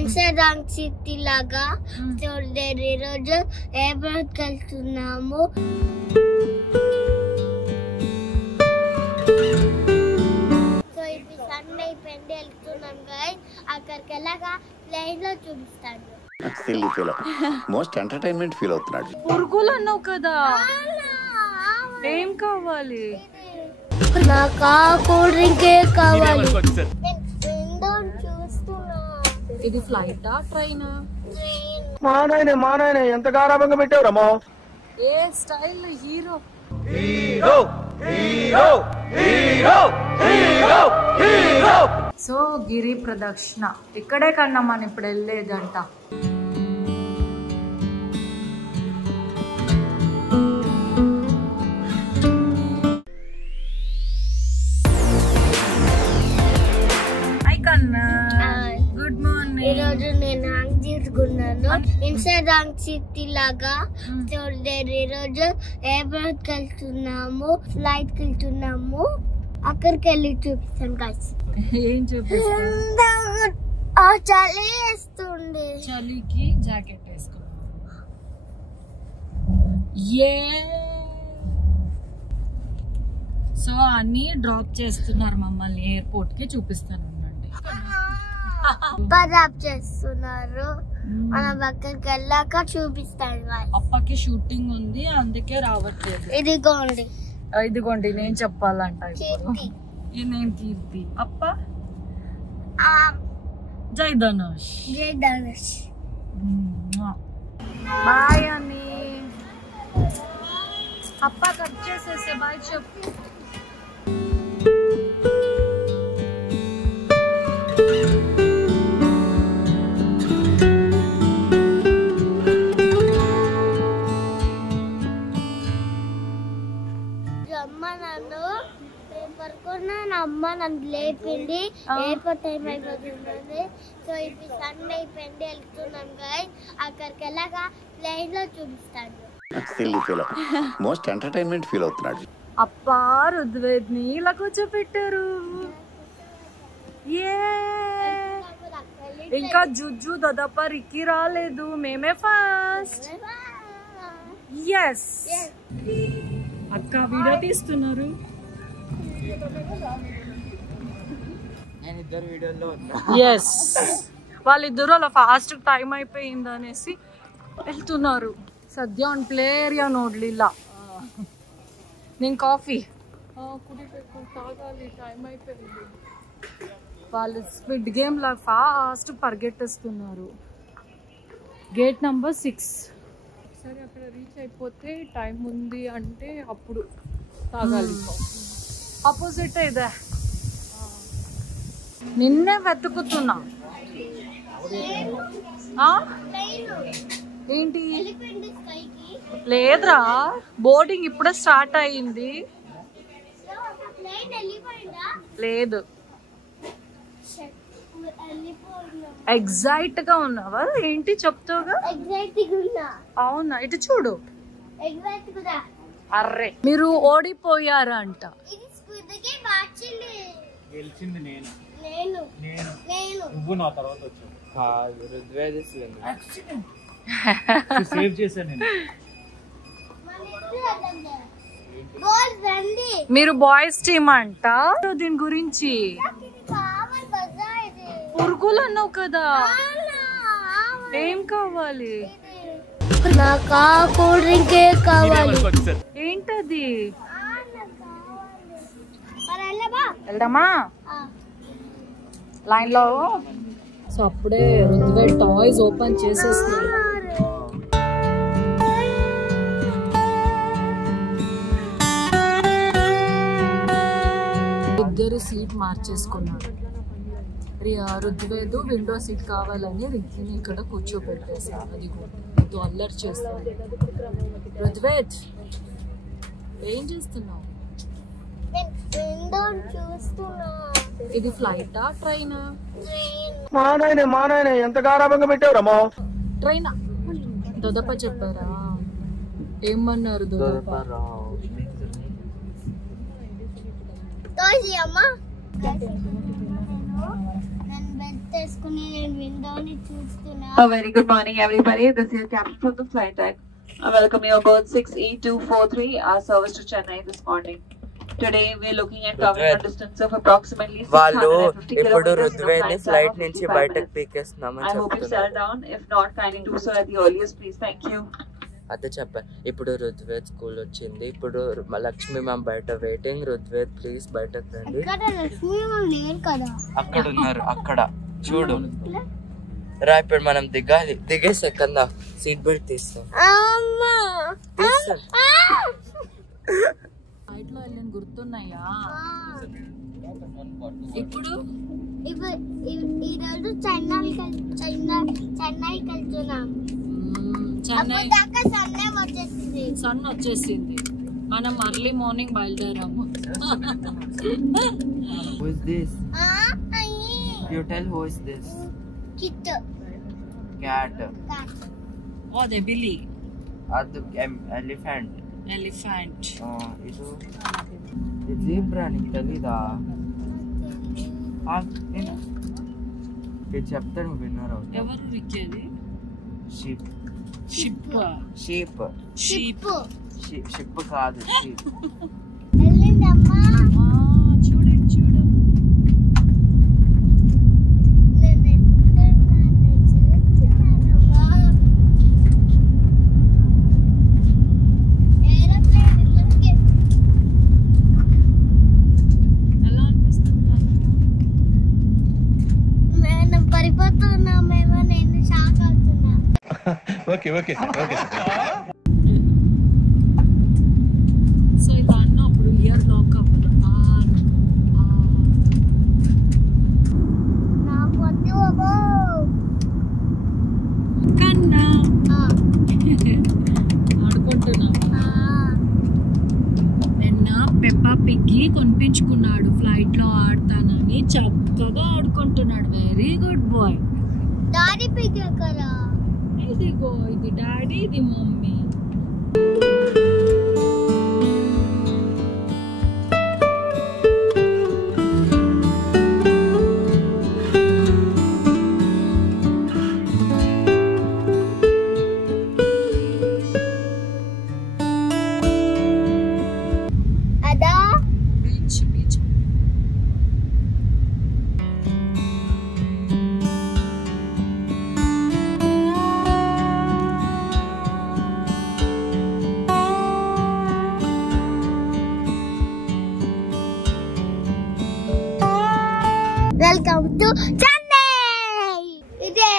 Instagram city లాగా చూడండి. ఈరోజు ఎయిర్పోర్ట్కి వెళ్తున్నాము. సో ఇది సండే అయిపోయింది, వెళ్తున్నాం గైస్. అక్కడికి వెళ్ళగా ప్లేన్ లో చూపిస్తాను. మోస్ట్ ఎంటర్టైన్మెంట్ ఫీల్ అవుతున్నాడు. పురుగులు అన్నావు కదా, ఏం కావాలి? నాకు కూల్ డ్రింక్ కావాలి. ఇది ఫ్లైటా ట్రైనా? మా నాయన ఎంత గారాబంగా పెట్టావురమ్మా. ఏ స్టైల్ హీరో. సో గిరి ప్రదక్షిణ ఇక్కడే కన్నా మనం ఇప్పుడు వెళ్ళేదంట. Good morning. ఈరోజు నేను హంగ్ తీసుకున్నాను. ఇన్స్టాగ్రామ్ సిటీ లాగా చూడండి. ఈరోజు ఎయిర్పోర్ట్కి వెళ్తున్నాము, ఫ్లైట్ కి వెళ్తున్నాము. అక్కడికి వెళ్ళి చూపిస్తాను guys. ఏం చూపిస్తాను? చలి వేస్తుంది. చలికి జాకెట్ వేసుకో. సో అన్ని డ్రాప్ చేస్తున్నారు మమ్మల్ని ఎయిర్పోర్ట్ కి. చూపిస్తాను డ్రాప్ చేస్తున్నారు. మనం అక్కడికి వెళ్ళాక చూపిస్తాను. అప్పకి షూటింగ్ ఉంది, అందుకే రావట్లేదు. ఇదిగోండి నేను చెప్పాలంట ఇప్పుడు. నేను కీర్తి. అప్ప జై ధనుష్. బాయ్ అని. అప్ప కట్ చేసేసే బాయ్ చెప్పు. అమ్మ నన్ను లేపింది. ఎయిర్పోర్ట్ టైం అయిపోతుంది. సో ఇది సండే అయిపోయింది, వెళ్తున్నాం గైస్. అక్కడికి వెళ్ళగా ప్లేన్ లో చూపిస్తాను. మోస్ట్ ఎంటర్టైన్మెంట్ ఫీల్ అవుతున్నాడు. అప్పా రుద్వేద్ని ఇలా కూర్చోపెట్టారు. ఇంకా జుజ్జు దదప రిక్కి రాలేదు, మేమే ఫస్ట్. ఎస్ అక్క వీడియో తీస్తున్నారు. ఎస్ వాళ్ళిద్దరు అలా ఫాస్ట్ టైం అయిపోయింది అనేసి వెళ్తున్నారు. ಸದ್ಯ ಒಂದು ಪ್ಲೇ ಏರಿಯಾ ನೋಡ್ಲಿಲ್ಲ. నేను కాఫీ తాగాలి, టైం అయిపోయింది. వాళ్ళు స్పిడ్ గేమ్ లా ఫాస్ట్ పరిగెట్టేస్తున్నారు. Gate number 6. సరే అక్కడ రీచ్ అయిపోతే టైం ఉంది అంటే అప్పుడు తాగాలి. ఆపోజిట్ ఇదే. నిన్నే వెతుకుతున్నా. ఏంటి? లేదురా, బోర్డింగ్ ఇప్పుడే స్టార్ట్ అయ్యింది. లేదు. ఎగ్జైట్ గా ఉన్నావా? ఏంటి చెప్తావుగా? అవునా? ఇటు చూడు. అర్రే మీరు ఓడిపోయారంట. మీరు బాయ్స్ టీమ్ అంట. దీని గురించి పురుగులు అన్నావు కదా, ఏం కావాలి? నాకు కూల్ డ్రింక్ కావాలి. ఏంటది? వెళ్దామా లైన్ లో? సో అప్పుడే రుద్వేల్ టాయ్స్ ఓపెన్ చేసేస్తుంది. ఇద్దరు సీట్ మార్చేసుకున్నారు. రుద్వేదు విండో సీట్ కావాలని రిక్కిని ఇక్కడ కూర్చోబెట్టేసారు. అది కూడా అల్లరి చేస్తుంది. రుద్వేద్ ఏం చేస్తున్నావు? ఇది ఫ్లైటా ట్రైనా? మా నాయన ఎంత గారాబంగా పెట్టావురమ్మా. ట్రైనా? దొదప చెప్పారా? ఏమన్నారు దొదప? వేసుకుని నేను విండోని చూస్తున్నా. Very good morning, everybody. This is your captain from the flight deck. I welcome you aboard 6E243, our service to Chennai this morning. Today we're looking at covering a distance of approximately 650 kilometers in a flight flight time of నుంచి 55 బయటకు minutes. పీకేస్తున్నామని I hope you చెప్తున్నారు. settle down. If not, kindly do so at the earliest, please. Thank you. అదే చెప్పా. ఇప్పుడు Rudved school వచ్చింది. ఇప్పుడు Lakshmi ma'am బయట waiting. Rudved please బయటకు రండి. ఇక్కడ లక్ష్మి లేరు కదా. అక్కడ ఉన్నారు, అక్కడ చూడు రా. ఇప్పుడు మనం దిగాలి. దిగేసా కన్నా సీట్ బెల్ట్ తీస్తాం. ఫ్లైట్ లో వెళ్ళిన గుర్తున్నాయా? ఇప్పుడు ఈ రోజు చెన్నైకి వెళ్తున్నాం. చెన్నై దాకా సన్ వచ్చేసింది. మనం అర్లీ మార్నింగ్ బయలుదేరాము. Who is this? You tell who is this? కిట్ Cat. ఓ దే బిల్లీ ಅದು ఎలిఫెంట్. ఎలిఫెంట్. ಇದು జీబ్రా నీకు తెలీదా? ఇది చెప్తాను విన్నర్ అవుతా. ఎవరు విక్కేది? Ship. Ship. Sheep. Sheep. Ship కాదు, షీప్. వెళ్ళిందమ్మా. చూడు చూడు. ఎలా అనిపిస్తుంది? నేను పరిపోతున్నామేమో, నేను షాక్ అవుతున్నా. సో ఇలా అన్నప్పుడు ఇయర్ లాక్ అవ్వదు. నాకు వద్దు బాబో. కన్నా ఆడుకుంటున్నాం. నిన్న పెప్పా పిగ్గి కొనిపించుకున్నాడు. ఫ్లైట్ లో ఆడతానని చక్కగా ఆడుకుంటున్నాడు. Very good boy. Daddy pic కదా. ఇదిగో ఇది డాడీ, ఇది మమ్మీ. అదా beach beach. Welcome to Chennai. ఇదే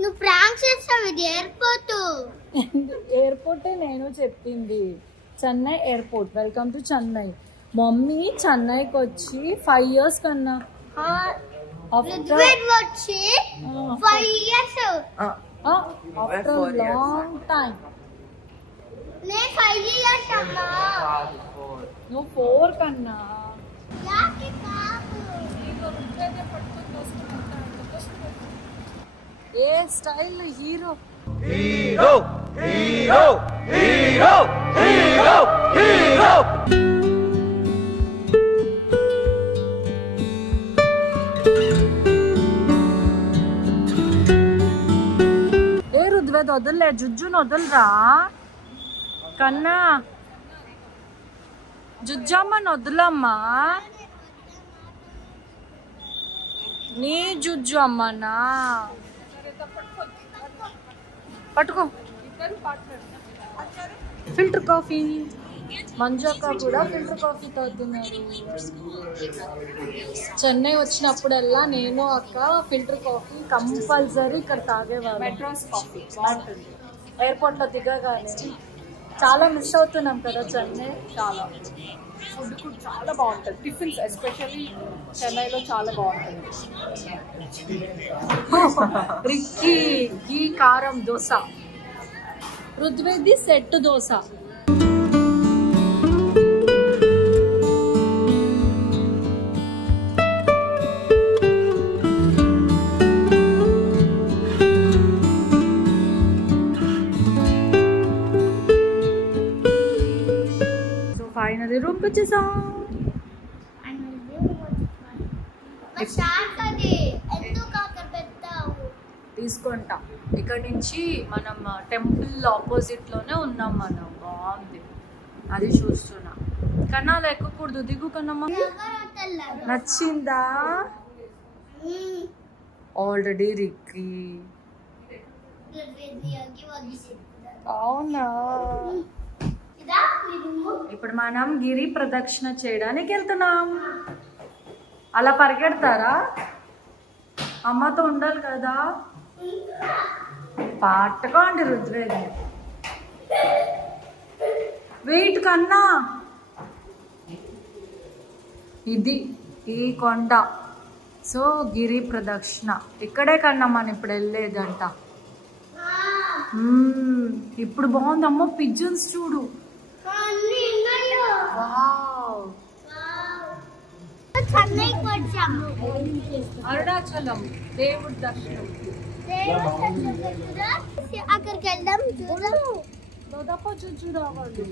నువ్వు ప్రాంక్ చేస్తావు. ఇది ఎయిర్పోర్ట్. ఎయిర్పోర్టే నేను చెప్పింది. Chennai airport. Welcome to Chennai. Mummy చెన్నైకి వచ్చి 5 years కన్నా. రుద్వేద్ వచ్చి 5 years. After long time. నేను 5 years అమ్మా. నువ్వు 4 కన్నా. యాకి కాదు. ఏ స్టైల్ హీరో. ఏ రుద్వేద్ వదలలే. జుజ్జును వదలరా కన్నా. జుజ్జమ్మని వదలమ్మా. నీ జుజ్జు అమ్మనా. పట్టుకో. Filter coffee. మంజక్క కూడా ఫిల్టర్ కాఫీ తాగుతున్నారు. చెన్నై వచ్చినప్పుడల్లా నేను అక్క ఫిల్టర్ కాఫీ కంపల్సరీ ఇక్కడ తాగేవాళ్ళం. మెట్రాస్ కాఫీ బాగుంటుంది. ఎయిర్పోర్ట్లో దిగగానే చాలా మిస్ అవుతున్నాం కదా చెన్నై. చాలా ఫుడ్ కూడా చాలా బాగుంటుంది. టిఫిన్స్ ఎస్పెషల్లీ చెన్నైలో చాలా బాగుంటుంది. రిక్కీ గీ కారం దోశ. రుద్వేది సెట్ దోశ. సో ఫైనల్లీ రూమ్కి వచ్చేసాం. ఎందుకు అక్కడ తీసుకుంటా. ఇక్కడ నుంచి మనం టెంపుల్ ఆపోజిట్లోనే ఉన్నాం మనం. బాగుంది, అది చూస్తున్నా. కన్నాలు ఎక్కకూడదు, దిగు కన్నమ్మ. నచ్చిందా? ఆల్రెడీ రిక్కి. అవునా? ఇప్పుడు మనం గిరి ప్రదక్షిణ చేయడానికి వెళ్తున్నాం. అలా పరిగెడతారా? అమ్మతో ఉండాలి కదా. పట్టుకోండి రుద్వేది. వెయిట్ కన్నా. ఇది ఈ కొండ. సో గిరి ప్రదక్షిణ ఇక్కడే కన్నా మనం ఇప్పుడు వెళ్ళేదంట. ఇప్పుడు బాగుందమ్మో. పిజన్స్ చూడు. అరుణాచలం దేవుడి దర్శనం. అక్కడికి వెళ్దాం. చూడు రావాలి.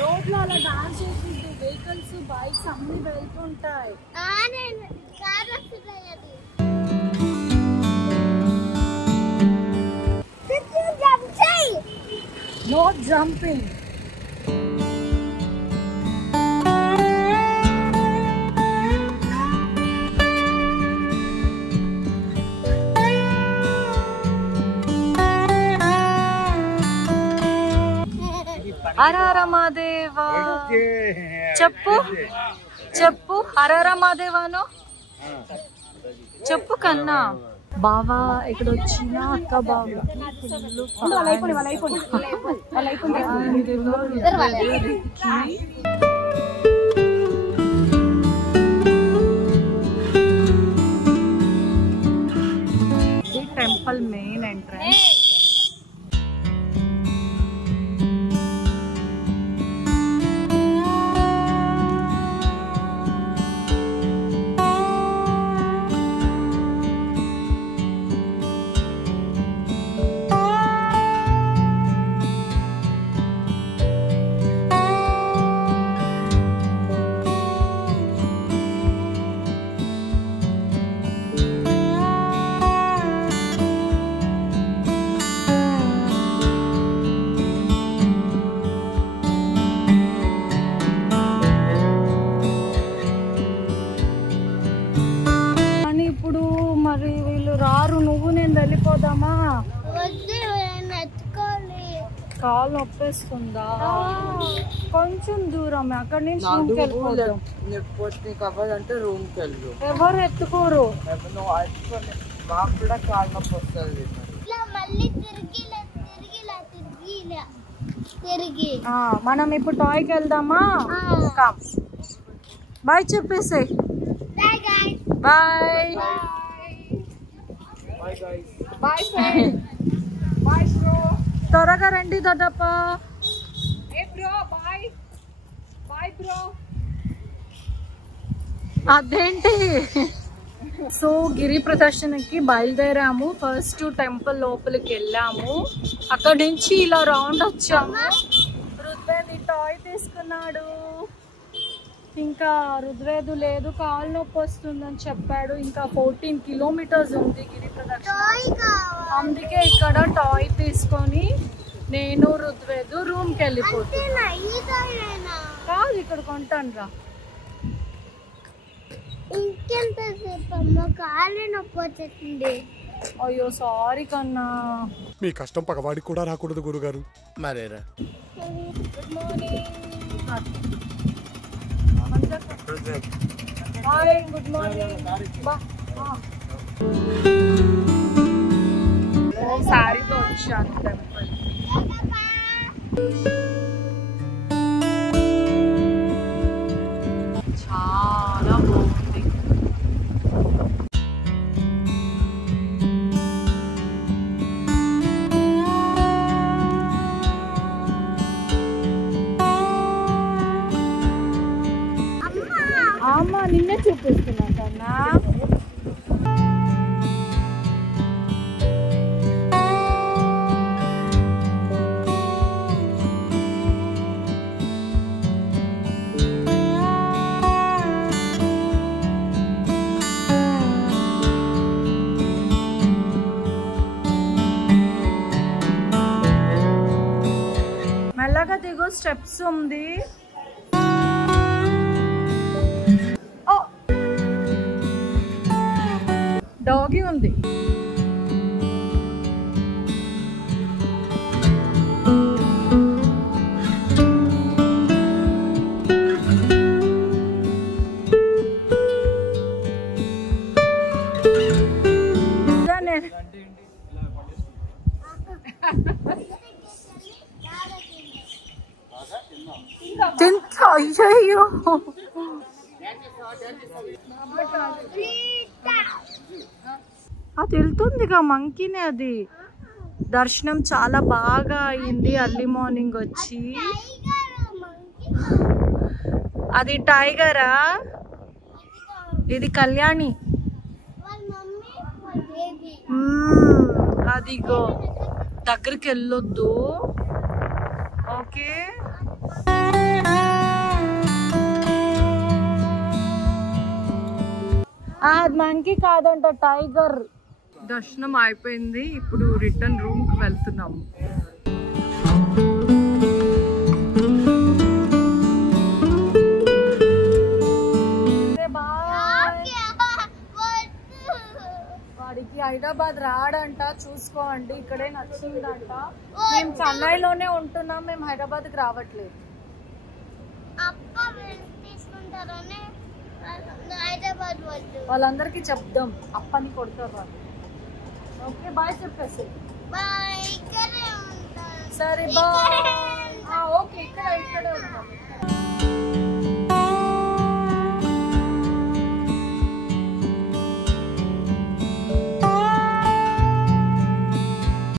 రోడ్లో అలా డాన్స్ చేసింది. వెహికల్స్, బైక్స్ అన్ని వెళ్తుంటాయి. No jumping. హరహర మహాదేవ చెప్పు చెప్పు. హరహర మహాదేవాను చెప్పు కన్నా. బావా ఇక్కడ వచ్చిన అక్క బావ టెంపుల్ మెయిన్ ఎంట్రన్స్. మరి వీళ్ళు రారు. నువ్వు నేను వెళ్ళిపోదామా? కాలు నొప్పేస్తుందా? కొంచెం దూరం. అక్కడి నుంచి రూమ్కి వెళ్ళిపోదాం. ఎవరు ఎత్తుకోరు. మాకు కూడా కాలు నొప్పి వస్తుంది. మనం ఇప్పుడు టాయ్కి వెళ్దామా? బాయ్ చెప్పేసే. బాయ్ త్వరగా రండి దొడ్డప్ప. అదేంటి? సో గిరి ప్రదర్శనకి బయలుదేరాము. ఫస్ట్ టెంపుల్ లోపలికి వెళ్ళాము. అక్కడి నుంచి ఇలా రౌండ్ వచ్చాము. రుద్వేది టాయ్ తీసుకున్నాడు. ఇంకా రుద్వేదు లేదు, కాలు నొప్పి వస్తుందని చెప్పాడు. ఇంకా 14 కిలోమీటర్స్ ఉంది గిరి ప్రదక్షిణ. అందుకే ఇక్కడ టాయ్ తీసుకొని నేను రుద్వేదు రూమ్కి వెళ్ళిపోతున్నా. కాదు ఇక్కడ కొంటాను రా. అయ్యో సారీ కన్నా. మీ కష్టం పగవాడికి కూడా రాకూడదు గురుగారు. మరేరా. Good morning. Hi good morning. శారీతో వచ్చాను టెంపుల్. చాలా బాగుంది. అమ్మ నిన్నే చూపిస్తున్నా కన్నా. స్టెప్స్ ఉంది. డాగి ఉంది. అయ్యో అది వెళ్తుందిగా మంకీనే. అది దర్శనం చాలా బాగా అయింది అర్లీ మార్నింగ్ వచ్చి. అది టైగరా? ఇది కళ్యాణి. అదిగో దగ్గరికి వెళ్ళొద్దు. ఓకే మంకీ కాదంట, టైగర్. దర్శనం అయిపోయింది. ఇప్పుడు రిటర్న్ రూమ్ కి వెళ్తున్నాము. వాడికి హైదరాబాద్ రాడంట, చూసుకోండి. ఇక్కడే నచ్చిందంట. మేము చెన్నైలోనే ఉంటున్నాం, మేము హైదరాబాద్కి రావట్లేదు. వాళ్ళందరికీ చెప్దాం, అప్పని కొడతారు వాళ్ళు. ఓకే బాయ్ చెప్పేసి. సరే బాయ్. ఓకే ఇక్కడే ఉంటాం.